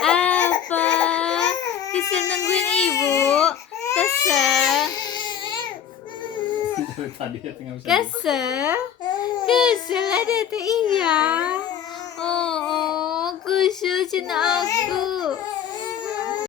Apa? Kesel nungguin ibu? Kesel? Kesel? Kesel ada tuh iya. Oh, kesel cina aku.